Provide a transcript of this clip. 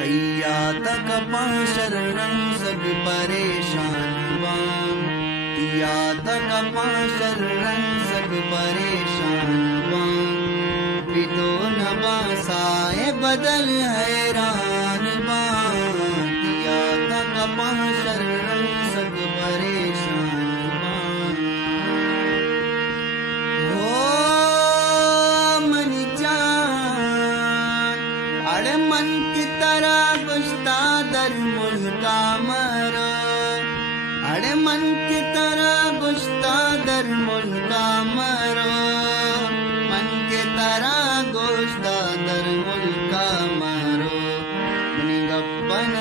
तैया तक शरणं सब परेशान बाम तिया तक शरणं सब परेशान बाम पितो न बासाए बदल हैरान बाम तिया तक शरणं सब परेशान बाम हो मन जान अरे मन की तरह गुस्ता दर मुल्का मरो अरे मन की तरह गुस्ता दर मुल्का मरो मन की तरह गुस्ता दर मुल्का मरो निगप्पन